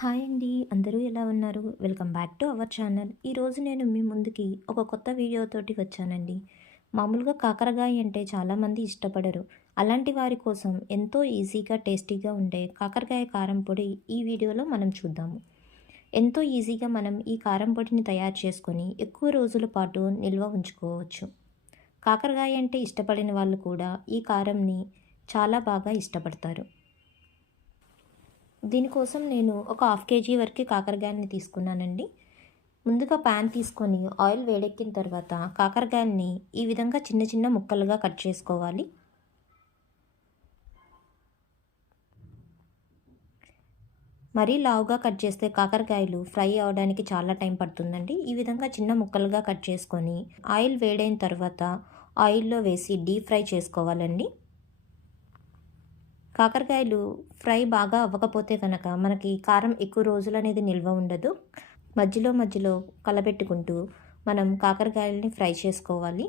Hi అండి. అందరూ ఎలా ఉన్నారు? Welcome back to our channel. ఈరోజు నేను మీ ముందుకి ఒక కొత్త వీడియోతోటి వచ్చానండి. మామూలుగా కాకరకాయ అంటే చాలామంది ఇష్టపడరు. అలాంటి వారి కోసం ఎంతో ఈజీగా, టేస్టీగా ఉండే కాకరకాయ కారం పొడి ఈ వీడియోలో మనం చూద్దాము. ఎంతో ఈజీగా మనం ఈ కారం పొడిని తయారు చేసుకొని ఎక్కువ రోజుల పాటు నిల్వ ఉంచుకోవచ్చు. కాకరకాయ అంటే ఇష్టపడిన వాళ్ళు కూడా ఈ కారంని చాలా బాగా ఇష్టపడతారు. దీనికోసం నేను ఒక హాఫ్ కేజీ వరకు కాకరకాయలని తీసుకున్నానండి. ముందుగా ప్యాన్ తీసుకొని ఆయిల్ వేడెక్కిన తర్వాత కాకరకాయలని ఈ విధంగా చిన్న చిన్న ముక్కలుగా కట్ చేసుకోవాలి. మరీ లావుగా కట్ చేస్తే కాకరకాయలు ఫ్రై అవ్వడానికి చాలా టైం పడుతుందండి. ఈ విధంగా చిన్న ముక్కలుగా కట్ చేసుకొని ఆయిల్ వేడైన తర్వాత ఆయిల్లో వేసి డీప్ ఫ్రై చేసుకోవాలండి. కాకరకాయలు ఫ్రై బాగా అవ్వకపోతే కనుక మనకి కారం ఎక్కువ రోజులు అనేది నిల్వ ఉండదు. మధ్యలో మధ్యలో కలపెట్టుకుంటూ మనం కాకరకాయలని ఫ్రై చేసుకోవాలి.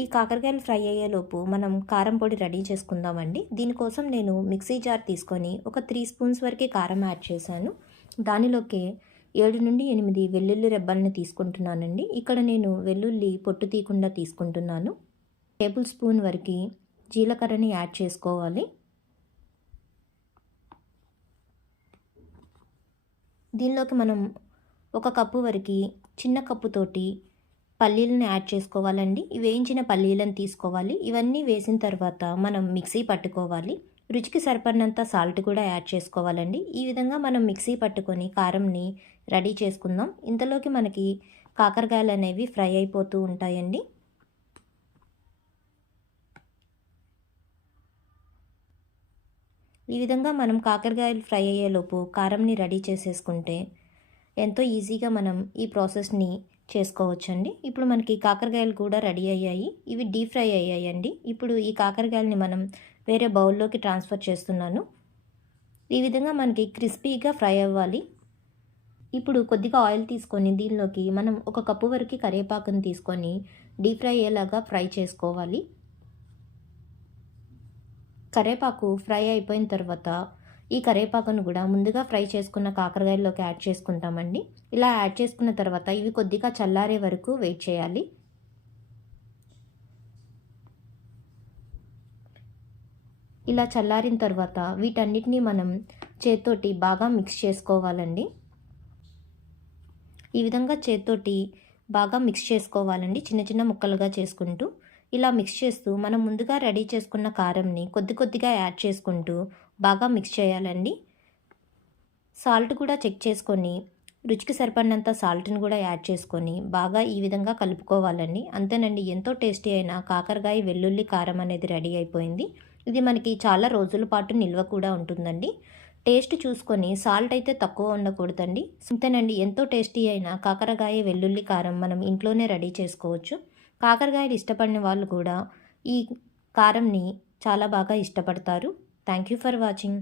ఈ కాకరకాయలు ఫ్రై అయ్యేలోపు మనం కారం పొడి రెడీ చేసుకుందామండి. దీనికోసం నేను మిక్సీ జార్ తీసుకొని ఒక 3 స్పూన్స్ వరకు కారం యాడ్ చేశాను. దానిలోకి 7 నుండి 8 వెల్లుల్లి రెబ్బల్ని తీసుకుంటున్నానండి. ఇక్కడ నేను వెల్లుల్లి పొట్టు తీయకుండా తీసుకుంటున్నాను. టేబుల్ స్పూన్ వరకు జీలకర్రని యాడ్ చేసుకోవాలి. దీనిలోకి మనం ఒక కప్పు వరకు చిన్న కప్పుతోటి పల్లీలను యాడ్ చేసుకోవాలండి. వేయించిన పల్లీలను తీసుకోవాలి. ఇవన్నీ వేసిన తర్వాత మనం మిక్సీ పట్టుకోవాలి. రుచికి సరిపడినంత సాల్ట్ కూడా యాడ్ చేసుకోవాలండి. ఈ విధంగా మనం మిక్సీ పట్టుకొని కారంని రెడీ చేసుకుందాం. ఇంతలోకి మనకి కాకరకాయలు అనేవి ఫ్రై అయిపోతూ ఉంటాయండి. ఈ విధంగా మనం కాకరకాయలు ఫ్రై అయ్యేలోపు కారంని రెడీ చేసేసుకుంటే ఎంతో ఈజీగా మనం ఈ ప్రాసెస్ని చేసుకోవచ్చండి. ఇప్పుడు మనకి కాకరకాయలు కూడా రెడీ అయ్యాయి. ఇవి డీప్ ఫ్రై అయ్యాయండి. ఇప్పుడు ఈ కాకరకాయలని మనం వేరే బౌల్లోకి ట్రాన్స్ఫర్ చేస్తున్నాను. ఈ విధంగా మనకి క్రిస్పీగా ఫ్రై అవ్వాలి. ఇప్పుడు కొద్దిగా ఆయిల్ తీసుకొని దీనిలోకి మనం ఒక కప్పు వరకు కరివేపాకుని తీసుకొని డీప్ ఫ్రై అయ్యేలాగా ఫ్రై చేసుకోవాలి. కరివేపాకు ఫ్రై అయిపోయిన తర్వాత ఈ కరివేపాకును కూడా ముందుగా ఫ్రై చేసుకున్న కాకరకాయల్లోకి యాడ్ చేసుకుంటామండి. ఇలా యాడ్ చేసుకున్న తర్వాత ఇవి కొద్దిగా చల్లారే వరకు వెయిట్ చేయాలి. ఇలా చల్లారిన తర్వాత వీటన్నిటిని మనం చేత్తోటి బాగా మిక్స్ చేసుకోవాలండి. ఈ విధంగా చేత్తోటి బాగా మిక్స్ చేసుకోవాలండి, చిన్న చిన్న ముక్కలుగా చేసుకుంటూ. ఇలా మిక్స్ చేస్తూ మనం ముందుగా రెడీ చేసుకున్న కారంని కొద్ది కొద్దిగా యాడ్ చేసుకుంటూ బాగా మిక్స్ చేయాలండి. సాల్ట్ కూడా చెక్ చేసుకొని రుచికి సరిపడినంత సాల్ట్ని కూడా యాడ్ చేసుకొని బాగా ఈ విధంగా కలుపుకోవాలండి. అంతేనండి, ఎంతో టేస్టీ అయిన కాకరకాయ వెల్లుల్లి కారం అనేది రెడీ అయిపోయింది. ఇది మనకి చాలా రోజుల పాటు నిల్వ కూడా ఉంటుందండి. టేస్ట్ చూసుకొని సాల్ట్ అయితే తక్కువ ఉండకూడదండి. అంతేనండి, ఎంతో టేస్టీ అయిన కాకరకాయ వెల్లుల్లి కారం మనం ఇంట్లోనే రెడీ చేసుకోవచ్చు. కాకరకాయలు ఇష్టపడిన వాళ్ళు కూడా ఈ కారంని చాలా బాగా ఇష్టపడతారు. Thank you for watching.